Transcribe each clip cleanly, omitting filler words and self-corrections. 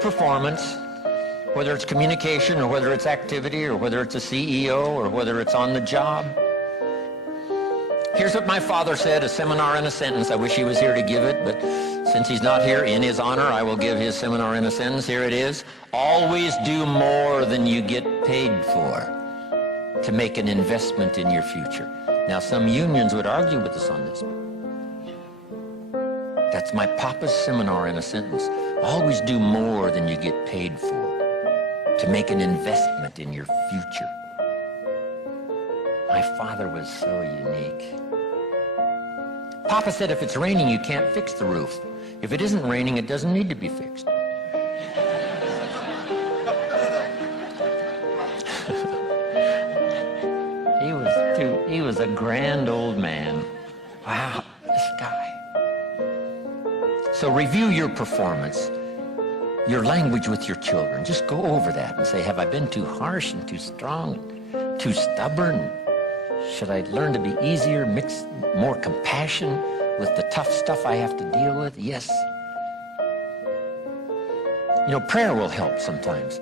performance, whether it's communication or whether it's activity or whether it's a CEO or whether it's on the job. Here's what my father said, a seminar in a sentence. I wish he was here to give it, but since he's not here, in his honor, I will give his seminar in a sentence. Here it is. Always do more than you get paid for to make an investment in your future. Now, some unions would argue with us on this. That's my papa's seminar in a sentence. Always do more than you get paid for to make an investment in your future. My father was so unique. Papa said if it's raining, you can't fix the roof. If it isn't raining, it doesn't need to be fixed. He was a grand old man. Wow, this guy. So review your performance, your language with your children. Just go over that and say, have I been too harsh and too strong, and too stubborn? Should I learn to be easier, mix more compassion with the tough stuff I have to deal with? Yes. You know, prayer will help sometimes.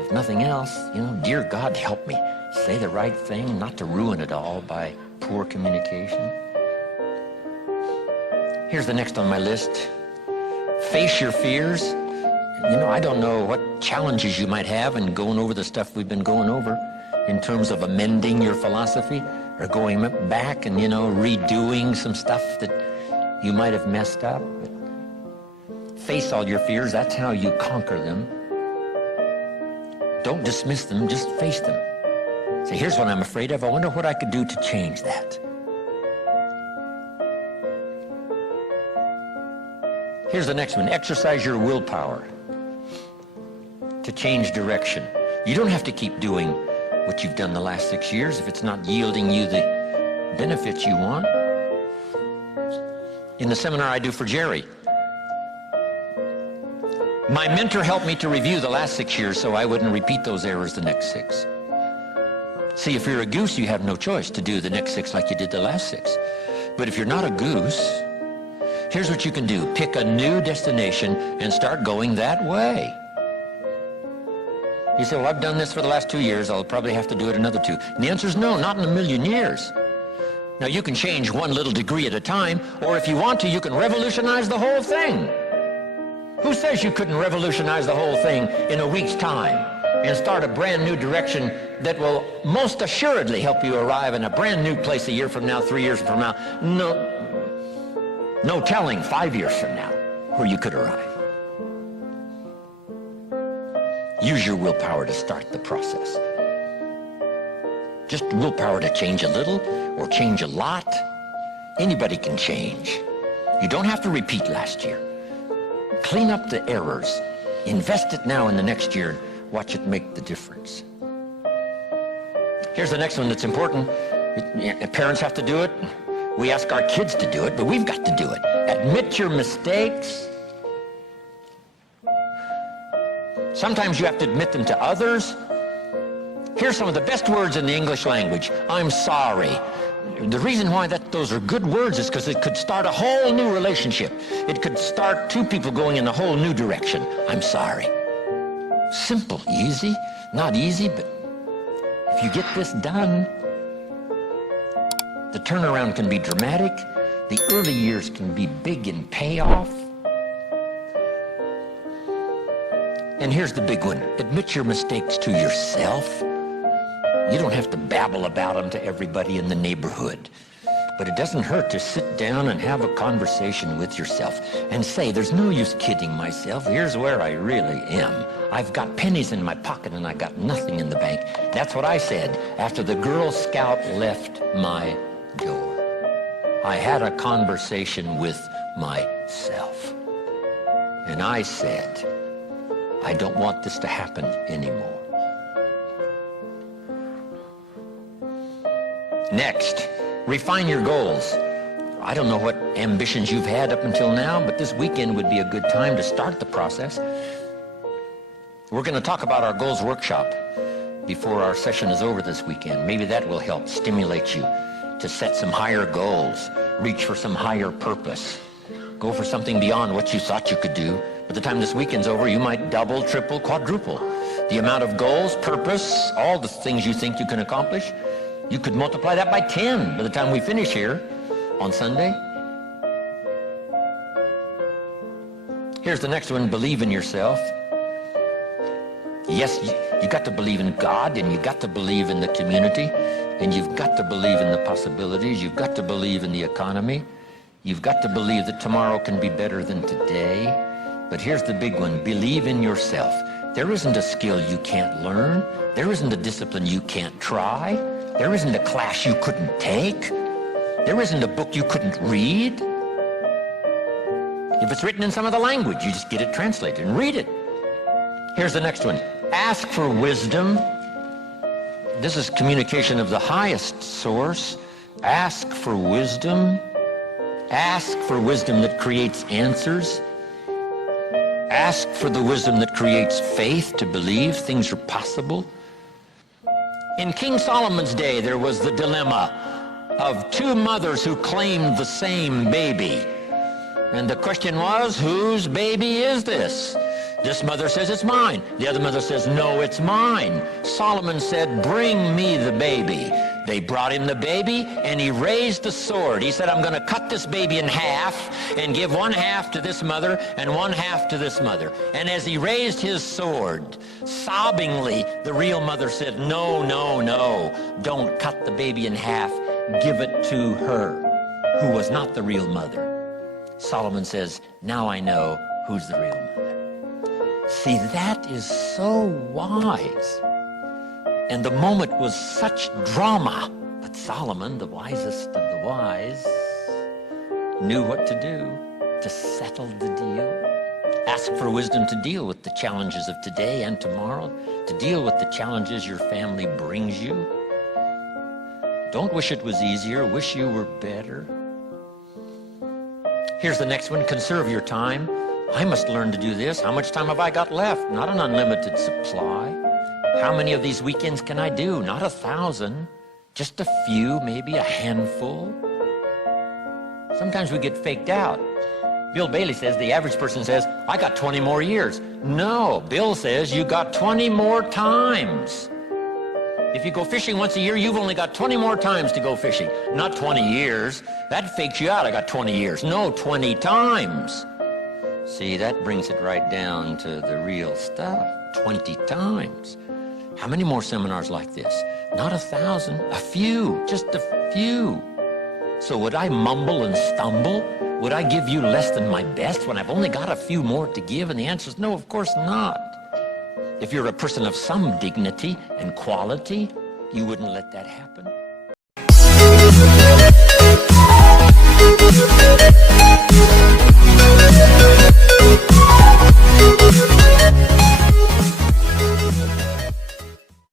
If nothing else, dear God, help me say the right thing, not to ruin it all by poor communication. Here's the next on my list. Face your fears. I don't know what challenges you might have in going over the stuff we've been going over in terms of amending your philosophy or going back and, redoing some stuff that you might have messed up. But face all your fears. That's how you conquer them. Don't dismiss them, just face them. Say, here's what I'm afraid of. I wonder what I could do to change that. Here's the next one. Exercise your willpower to change direction. You don't have to keep doing what you've done the last 6 years if it's not yielding you the benefits you want. In the seminar I do for Jerry, my mentor helped me to review the last 6 years so I wouldn't repeat those errors the next 6. See, if you're a goose, you have no choice to do the next 6 like you did the last 6. But if you're not a goose, here's what you can do. Pick a new destination and start going that way. You say, well, I've done this for the last 2 years. I'll probably have to do it another 2. And the answer is no, not in a million years. Now, you can change one little degree at a time, or if you want to, you can revolutionize the whole thing. Who says you couldn't revolutionize the whole thing in a week's time and start a brand new direction that will most assuredly help you arrive in a brand new place a year from now, 3 years from now? No telling 5 years from now where you could arrive. Use your willpower to start the process. Just willpower to change a little or change a lot. Anybody can change. You don't have to repeat last year. Clean up the errors. Invest it now in the next year. Watch it make the difference. Here's the next one that's important. Parents have to do it. We ask our kids to do it, but we've got to do it. Admit your mistakes. Sometimes you have to admit them to others. Here's some of the best words in the English language. I'm sorry. The reason why those are good words is because it could start a whole new relationship. It could start 2 people going in a whole new direction. I'm sorry. Simple, easy, not easy, but if you get this done, the turnaround can be dramatic. The early years can be big in payoff. And here's the big one. Admit your mistakes to yourself. You don't have to babble about them to everybody in the neighborhood. But it doesn't hurt to sit down and have a conversation with yourself and say, there's no use kidding myself. Here's where I really am. I've got pennies in my pocket and I got nothing in the bank. That's what I said after the Girl Scout left my door. I had a conversation with myself. And I said, I don't want this to happen anymore. Next, refine your goals. I don't know what ambitions you've had up until now, but this weekend would be a good time to start the process. We're going to talk about our goals workshop before our session is over this weekend. Maybe that will help stimulate you to set some higher goals, reach for some higher purpose, go for something beyond what you thought you could do, but By the time this weekend's over, you might double, triple, quadruple the amount of goals, purpose, all the things you think you can accomplish. You could multiply that by 10 by the time we finish here on Sunday. Here's the next one, believe in yourself. Yes, you got to believe in God, and you got to believe in the community, and you've got to believe in the possibilities. You've got to believe in the economy. You've got to believe that tomorrow can be better than today. But here's the big one, believe in yourself. There isn't a skill you can't learn. There isn't a discipline you can't try. There isn't a class you couldn't take. There isn't a book you couldn't read. If it's written in some other language, you just get it translated and read it. Here's the next one. Ask for wisdom. This is communication of the highest source. Ask for wisdom. Ask for wisdom that creates answers. Ask for the wisdom that creates faith to believe things are possible. In King Solomon's day, there was the dilemma of two mothers who claimed the same baby. And the question was, whose baby is this? This mother says, it's mine. The other mother says, no, it's mine. Solomon said, bring me the baby. They brought him the baby, and he raised the sword. He said, I'm going to cut this baby in half and give one half to this mother and one half to this mother. And as he raised his sword, sobbingly, the real mother said, no, no, no, don't cut the baby in half. Give it to her, who was not the real mother. Solomon says, now I know who's the real mother. See, that is so wise. And the moment was such drama. But Solomon, the wisest of the wise, knew what to do to settle the deal. Ask for wisdom to deal with the challenges of today and tomorrow, to deal with the challenges your family brings you. Don't wish it was easier. Wish you were better. Here's the next one. Conserve your time. I must learn to do this. How much time have I got left? Not an unlimited supply. How many of these weekends can I do? Not 1,000. Just a few, maybe a handful. Sometimes we get faked out. Bill Bailey says, the average person says, I got 20 more years. No, Bill says you got 20 more times. If you go fishing once a year, you've only got 20 more times to go fishing. Not 20 years. That fakes you out. I got 20 years. No, 20 times. See, that brings it right down to the real stuff. 20 times. How many more seminars like this? Not 1,000, a few, just a few. So would I mumble and stumble? Would I give you less than my best when I've only got a few more to give? And the answer is no, of course not. If you're a person of some dignity and quality, you wouldn't let that happen.